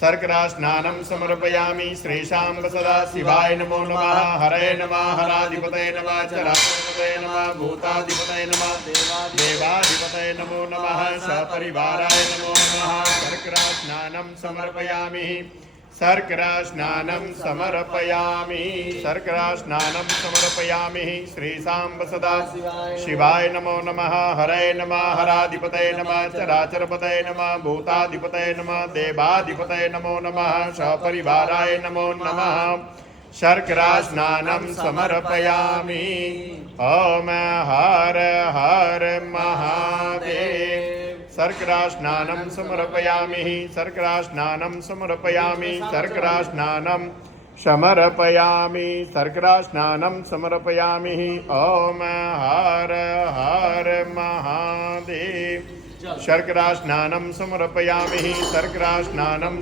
शर्करा स्नानं समर्पयामि श्रीशाम्ब सदाशिवाय नमो नमः हरे नमः हराधिपतये नमः चराचरपतये नमः भूताधिपतये नमः देवाधिपतये नमो नमः सपरिवाराय नमो नमः शर्करा स्नानं समर्पयामि शर्करा स्नानं समर्पयामि शर्करा स्नानं समर्पयामि श्रीशाम्ब सदा शिवाय नमो नमः हरे नमः हराधिपतये नमः चराचरपतये नमः भूताधिपतये नमः देवाधिपतये नमो नमः सपरिवाराय नमो नमः शर्करा स्नानं समर्पयामि ओम हर हर महादेव शर्करा स्नानं समर्पयामि शर्करा स्नानं समर्पयामि शर्करा स्नानं समर्पयामि शर्करा स्नानं समर्पयामि ओम हर हर महादेव शर्करा स्नानं समर्पयामि शर्करा स्नानं